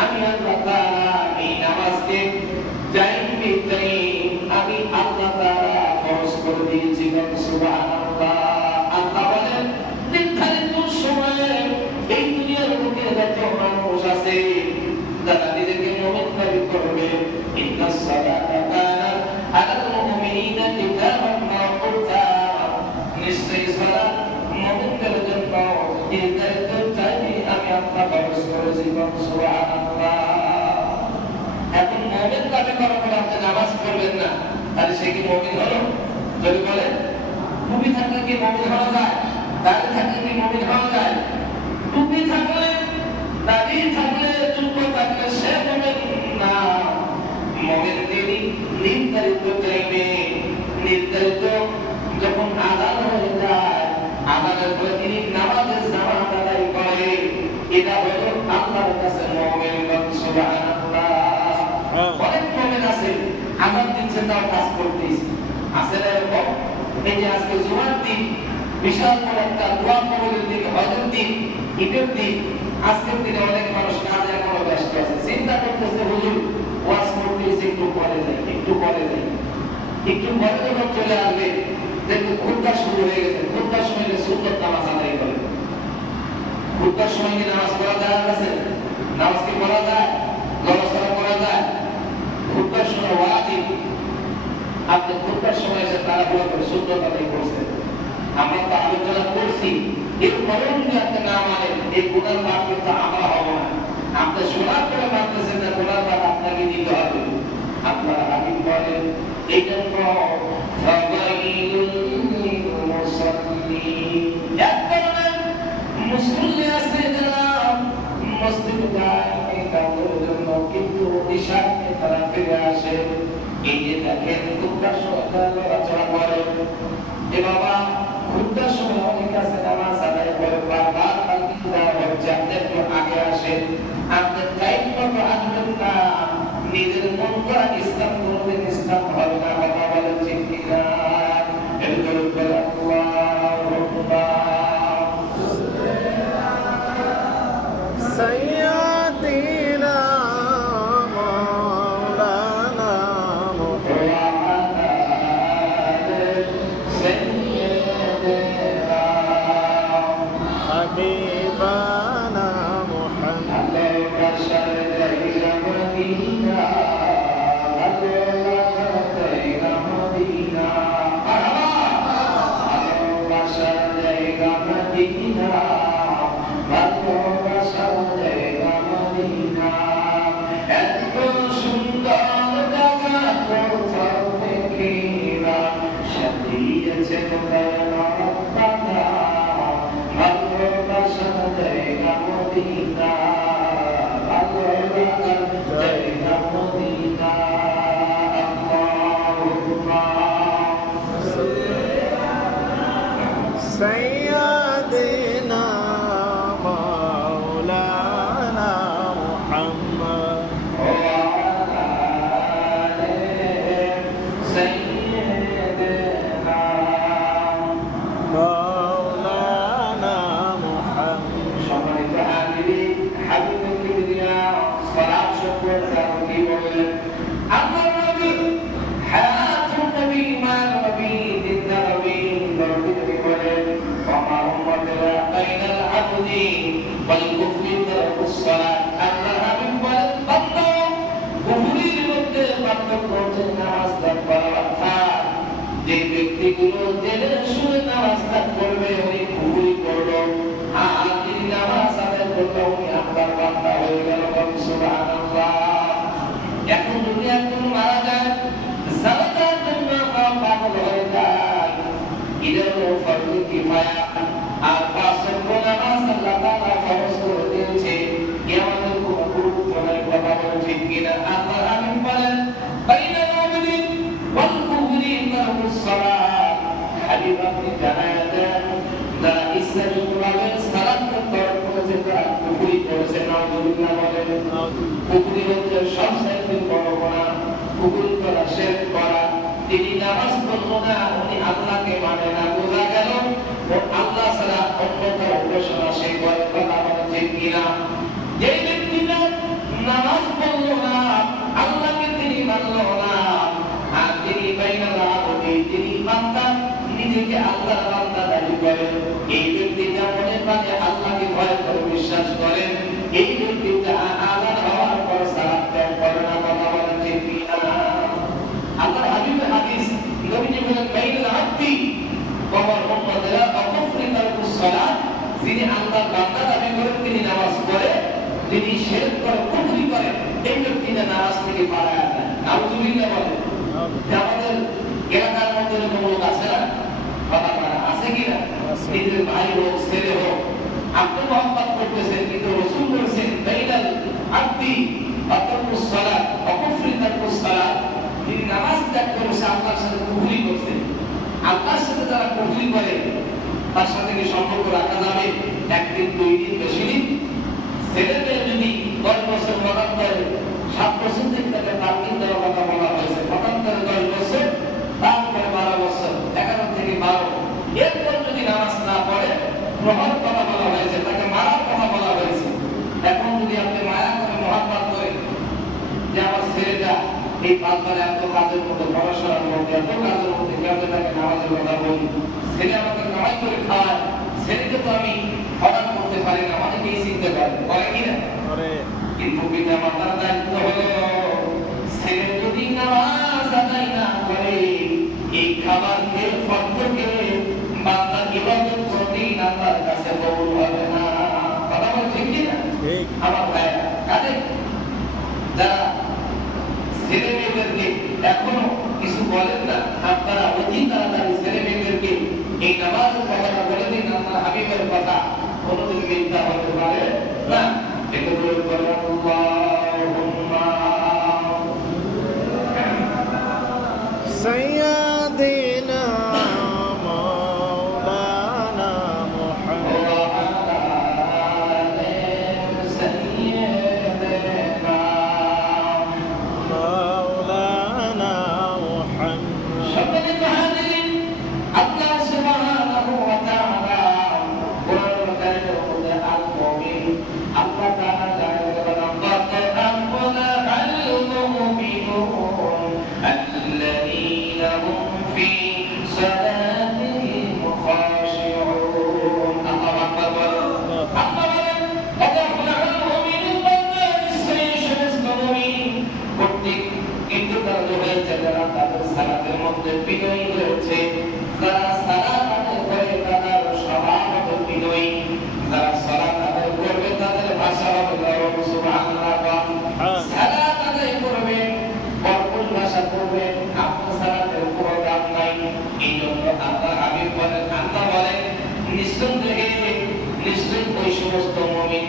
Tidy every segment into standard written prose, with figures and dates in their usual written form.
আমি আল্লাহ তাআলা এই নামাজকে জাইমি সুবহানাল্লাহ। আল্লাহ বলেন নির্ধারিত সময়ে এই দুনিয়ার বুকে যত মানুষ আছে যারা নিজেকে মুমিন দাবি করবে, ইন্নাস সালাতা কানাত আলাল মুমিনিনা কিতাবান মাওকুতা, নিশ্চয়ই সালাত মুমিনদের জন্য নির্ধারিত টাইমে আমি আল্লাহ ফরজ করেছি। সুবহানাল্লাহ। এখন মুমিন দাবি করার পরে আপনি নামাজ পড়বেন না, তাহলে সে কি মুমিন হলো? যদি বলেন টুপি থাকলে কি মুমিন হওয়া যায়? দাড়ি থাকলে কি মুমিন হওয়া যায়? টুপি থাকলে, দাড়ি থাকলে, জুব্বা থাকলে সে মুমিন না। মুমিন তিনি নির্ধারিত টাইমে, নির্ধারিত যখন আযান হয়ে যায়, আযানের পরে তিনি নামাজের জামাত আদায় করে, এটা হলো আল্লাহর কাছে মুমিন। সুবহানাল্লাহ। অনেক মুমিন আছে আযান দিচ্ছে তাও কাজ করতেছে, আছে না এরকম? এই যে আজকে জুমার দিন, বিশাল বড় একটা দোয়া কবুলের দিন, হজের দিন, ঈদের দিন, আজকের দিনে অনেক মানুষ কাজে এখনো ব্যস্ত আছে। চিন্তা করতেছে হুজুর ওয়াজ করতেছে, একটু পরে যাই, একটু পরে যাই, একটু পরে যখন চলে আসবে দেখুন খুতবা শুরু হয়ে গেছে। খুতবার সময় সুন্নত নামাজ আদায় করে। খুতবার সময় কি নামাজ পড়া যায়? আছে নামাজ কি পড়া যায়? লড়াচড়া করা যায়? খুতবার সময় ওয়াজিব, আপনি খুতবার সময় এসে তাড়াহুড়া করে সুন্নত আদায় করছেন। আমরা তো আলোচনা করছি, এরপরেও যদি আপনি না মানেন এই গুনার ভাগ কিন্তু আমরা হব না। আপনি শোনার পরে মানতেছেন না, গুনার ভাগ আপনাকে দিতে হবে। আপনারা হাবিব বলেন এই জন্য মুসল্লি আছে যারা মসজিদে যায় তাদের জন্য কিন্তু ঈশাকে তারা ফিরে আসে। এই যে দেখেন খুতবার সময় লড়াচড়া করে, যে বাবা খুতবার সময় অনেক আছে নামাজ আদায় করে, বারবার তালকিন দেওয়া হচ্ছে আপনি একটু আগে আসেন, আপনি টাইম মতো আসবেন না, নিজের মন করা ইসলাম কোনদিন ইসলাম হবে না। বাবা বলেন ঠিক কিনা? এরপরে আল্লাহু আকবার। سيدنا مولانا حبيبنا محمد سيدنا مولانا محمد مولانا محمد সম্মানিত হাজিরিন, হাবিবুল কিবরিয়া সালাত শুকর সালাতি বলেন আল্লাহর নবী হায়াতুন নবী, ইমান নবী, দিনদার নবী, নবী বলেন ওমা উম্মাতুনা বাইনাল আবদি ওয়াল কুফরি তারাকুস সালাত। আল্লাহর হাবিব বলেন বান্দা কুফরির মধ্যে পার্থক্য হচ্ছে নামাজ ত্যাগ করা। অর্থাৎ যে ব্যক্তিগুলো জেনে শুনে নামাজ ত্যাগ করবে উনি কুফরি করলো, আর যিনি নামাজ আদায় করলো উনি আল্লাহর বান্দা হয়ে গেল। সুবহানাল্লাহ। এখন যদি একজন মারা যায়, জানাজার জন্য পাগল হয়ে যায়, এটা হলো ফরজে কিফায়া। আর পাঁচ ওয়াক্ত নামাজ আল্লাহ তাআলা ফরজ করে দিয়েছে, কিয়ামতের কোনো গুরুত্ব নাই। কথা বলে ঠিক কিনা? আল্লাহর হাবিব বলেন বাইনাল মুমিনি ওয়াল কুফরি তারাকুস সালাত। হাবিব আপনি জানায়া দেন যারা ইসলামীভাবে সালাতকে তরক করেছে তারা কুফরি করেছে। নাউযুবিল্লাহ বলেন। কুফরি হচ্ছে সবচেয়ে বড় গুনাহ। কুফরি করা, শিরক করা। তিনি নামাজ পড়লো না, উনি আল্লাহকে মানে না। বোঝা গেল ও আল্লাহ ছাড়া অন্য কারো উপাসনা সে করে। কথা বলে ঠিক কিনা? যে ব্যক্তিটা নামাজ পড়লো না, আল্লাহকে তিনি মানলো না, আর তিনি বাইনাল আবদি, তিনি বান্দা, নিজেকে আল্লাহর বান্দা দাবি করে, এই ব্যক্তিটা মনে প্রাণে আল্লাহকে ভয় করে বিশ্বাস করে, এই ব্যক্তিটা আল্লাহর হওয়ার পর সালাত ত্যাগ করে না। কথা বলেন ঠিক কিনা? আল্লাহর হাবিবের হাদিস, নবীজি বলেন বাইনাল আব্দি ওয়া উম্মাতিহি আকুফরি তারকুস সালাত, যিনি আল্লাহর বান্দা দাবি করেন, তিনি নামাজ পড়ে, যিনি শিরক করে, কুফরি করে, এই ব্যক্তিটা নামাজ থেকে পালায় যায়। নাউজুবিল্লাহ বলেন। আমাদের এলাকার মধ্যে এরকম লোক আছে না? কথা বলা আছে কিনা? নিজের ভাই হোক, ছেলে হোক, আপনি মোহাম্মদ করতেছেন, কিন্তু রাসূল বলেছেন বাইনাল আব্দি ওয়া তারকুস সালাত ওয়া কুফরি তারকুস সালাত, তিনি নামাজ ত্যাগ করেছে, আল্লাহর সাথে কুফরি করছে। আল্লাহর সাথে যারা কুফরি করে তার সাথে কি সম্পর্ক রাখা যাবে? একদিন, দুই দিন, বেশি দিন? ছেলে মেয়ে যদি 10 বছর মরার পরে 7 বছর থেকে তাকে তালিম দেওয়ার কথা বলা হয়েছে, পক্ষান্তরে 10 বছর, তারপরে 12 বছর, 11 থেকে 12, এরপর যদি নামাজ না পড়ে প্রহর কথা বলা হয়েছে, তাকে মারার কথা বলা হয়েছে। এখন যদি আপনি মায়া করে, মহাব্বত করে যে আমার ছেলেটা এই 5 বারে এত কাজের মধ্যে, পড়াশোনার মধ্যে, এত কাজের মধ্যে, কেমন তাকে নামাজের কথা বলি, ছেলে আমাকে কামাই করে খাওয়ায়, ছেলেকে তো আমি হঠাৎ করতে পারি না, আমাকে এই চিন্তা করে কিনা? কিন্তু পিতা মাতার দায়িত্ব হলো ছেলে যদি নামাজ আদায় না করে, এই খাবার খেয়ে ফর্দকে বান্দার ইবাদত কোনদিন আল্লাহর কাছে কবুল হবে না। কথা বল ঠিক কিনা? আমার ভাইরা, কাজে যারা ছেলে মেয়েদেরকে এখনো কিছু বলেন না, আপনারা অতি তাড়াতাড়ি ছেলে মেয়েদেরকে এই নামাজের কথাটা বলে দিন। আল্লাহ হাবিবের কথা কোনোদিন মিথ্যা হতে পারে না। এগুলো করে আল্লাহুম্মা সাইয়্যিদিনা মাওলানা মুহাম্মদ মাওলানা মুহাম্মদ। সম্মানিত হাজিরিন, আল্লাহ সুবহানাহু ওয়া তাআলা কোরআনুল কারীমের মধ্যে আল-মুমিন, আল্লাহ তাআলা জানেন قد أفلح المؤمنون الذين هم في صلاتهم خاشعون। আল্লাহু আকবার বলেন। আল্লাহ বলেন قد أفلح المؤمنون, বান্দা নিশ্চয়ই সমস্ত মুমিন কর্তৃক কৃতকার্য হয়েছে যারা তাদের সালাতের মধ্যে বিনয়ী হয়েছে, যারা সালাত আদায় করে তাদের স্বভাব হবে বিনয়ী, যারা সালাত আদায় করবে তাদের ভাষা হবে নরম। সুবহানাল্লাহ। সালাত আদায় করবে, বরকত ভাষা করবে, আপনার সালাতের কোনো দাম নাই। এই জন্য আল্লাহ হাবিব বলেন, আল্লাহ বলেন নিঃসন্দেহে নিশ্চয়ই ওই সমস্ত মুমিন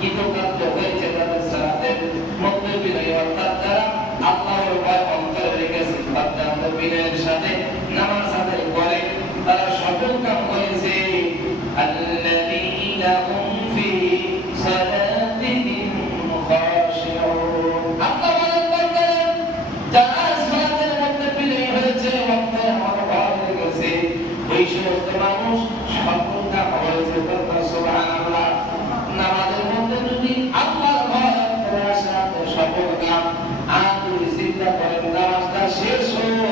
কৃতকার্য হয়েছে তাদের সালাতের মধ্যে বিনয়ী, অর্থাৎ যারা আল্লাহর ভয় অন্তরে রেখেছে, অত্যন্ত বিনয়ের সাথে নামাজ আদায় করে, তারা সফল কাম হয়েছে। আল্লাযীনা হুম ফি সালাতিহিম খাশিউন। আল্লাহ বলেন বান্দারা যারা সালাতের মধ্যে বিনয়ী হয়েছে, অন্তরে আমার ভয় রেখেছে, ওই সমস্ত মানুষ সফল কাম হয়েছে। সুবহানাল্লাহ। নামাজের মধ্যে যদি আল্লাহর ভয় অন্তরে আসে, আপনি সফল কাম। আর যদি চিন্তা করেন নামাজটা শেষ হলো,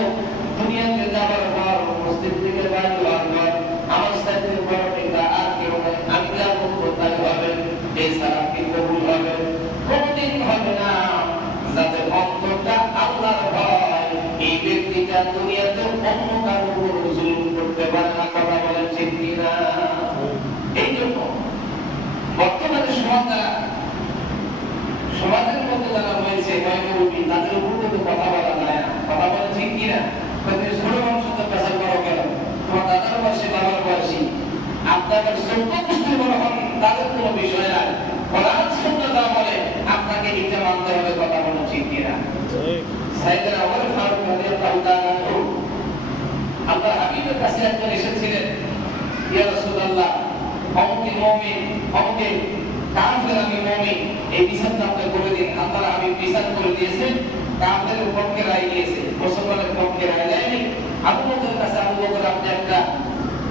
দুনিয়াতে যাবার পর, মসজিদ থেকে বাইরে হওয়ার পর, আমার সাথে বড় নেতা আর কেউ নেই, আমি যাবো কোথায় হবে, এই সালাত কি কবুল হবে? কোনদিন হবে না। যাদের অন্তরটা আল্লাহর ভয়, এই ব্যক্তিটা দুনিয়াতে অন্য কারো উপর জুলুম করতে পারে না। কথা বলেন ঠিক কিনা? এই জন্য বর্তমানে সমাজের মধ্যে যারা রয়েছে নয়মুরব্বী, তাদের উপর কিন্তু কথা বলা যায় না। কথা বলে ঠিক কিনা? ছোট মানুষ তো পেশাল বড় কেন? তোমার দাদার বয়সী, বাবার বয়সী, আপনাদের 14 গোষ্ঠীর বড় হন, তাদের কোনো বিষয় নাই। কোরআন সুন্নাহ যা বলে আপনাকে এটা মানতে হবে। কথা বলে ঠিক কিনা? সাইয়েদনা ওমর ফারুক রাদিয়াল্লাহু তাআলা আনহু আল্লাহর হাবিবের কাছে একজন এসেছিলেন, ইয়া রাসূলুল্লাহ, অমুকে মুমিন, অমুকে কাফের, আমি মুমিন, এই বিচারটা আপনি করে দিন। আল্লাহর হাবিব বিচার করে দিয়েছেন, কাফেরের পক্ষে রায় দিয়েছে, মুসলমানের পক্ষে রায় দেয়নি। আবু বকরের কাছে আবু বকর আপনি একটা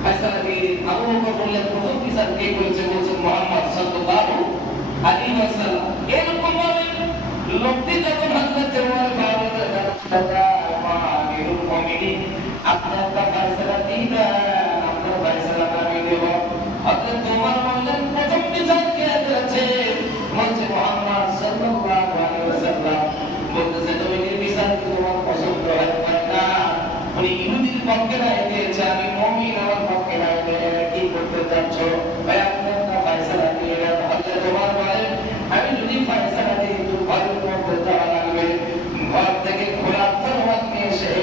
ফয়সালা দিয়ে দিন। আবু বকর বললেন প্রথম বিচার কে করেছে? বলছেন মুহাম্মদ সাল্লাল্লাহু আলাইহি ওয়াসাল্লাম। এরকম ভাবে লোকটি যখন হযরত ওমর ফারুকের কাছে আমিরুল মুমিনিন, আপনি একটা ফয়সালা দিন। পক্ষে রায় দিয়েছে, আমি মুমিন, আমার পক্ষে রায় দিয়ে কি করতে চাচ্ছ? ভাই আপনি একটা ফয়সালা দিয়ে দেন। হযরত ওমর বলেন, আমি যদি ফয়সালা দিই একটু ঘরের মধ্যে যাওয়া লাগবে। ঘর থেকে খোলা তরবারি নিয়ে এসে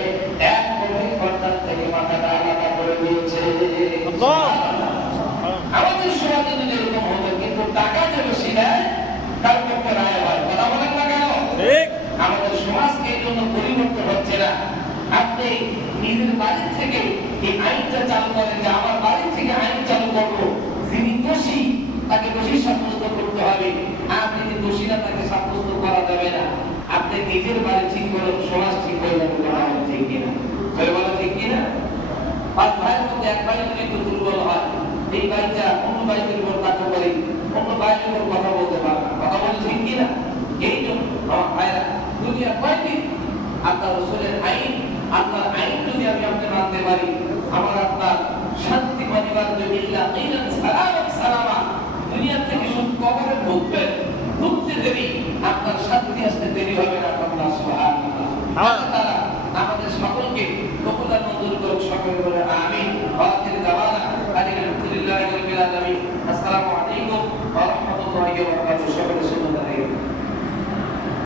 এক গভীর গর্দান থেকে মাথাটা আলাদা করে দিয়েছে। আমাদের সমাজে যদি এরকম হতো, কিন্তু টাকা যে বেশি দেয় তার পক্ষে রায় হয়। কথা বলেন না কেন? আমাদের সমাজকে এই জন্য পরিবর্তন হচ্ছে না। আপনি নিজের বাড়ি থেকে এই আইনটা চালু করেন যে আমার বাড়ি থেকে আইন চালু করবো, যিনি দোষী তাকে দোষী সাব্যস্ত করতে হবে। আপনি যদি দোষী না, তাকে সাব্যস্ত করা যাবে না। আপনি নিজের বাড়ি ঠিক করুন, সমাজ ঠিক হয়ে যাবে। কথা বলেন ঠিক কিনা? বলে ঠিক কিনা? পাঁচ ভাইয়ের মধ্যে এক ভাই যদি একটু দুর্বল হয়, এই ভাইটা অন্য ভাইদের উপর তাকে বলে, অন্য ভাইয়ের উপর কথা বলতে পারে না। কথা বলে ঠিক কিনা? এই জন্য আমার ভাইরা, দুনিয়া কয়দিন আল্লাহ রাসূলের আইন, আল্লাহর আইন যদি আমি আপনি মানতে পারি, আমার আপনার শান্তি পরিবার ইল্লা কিলান সালামান সালামা, দুনিয়া থেকে শুধু কবরে ঢুকবেন, ঢুকতে দেরি আপনার শান্তি আসতে দেরি হবে না। আল্লাহ সুবহানাহু ওয়া তাআলা আমাদের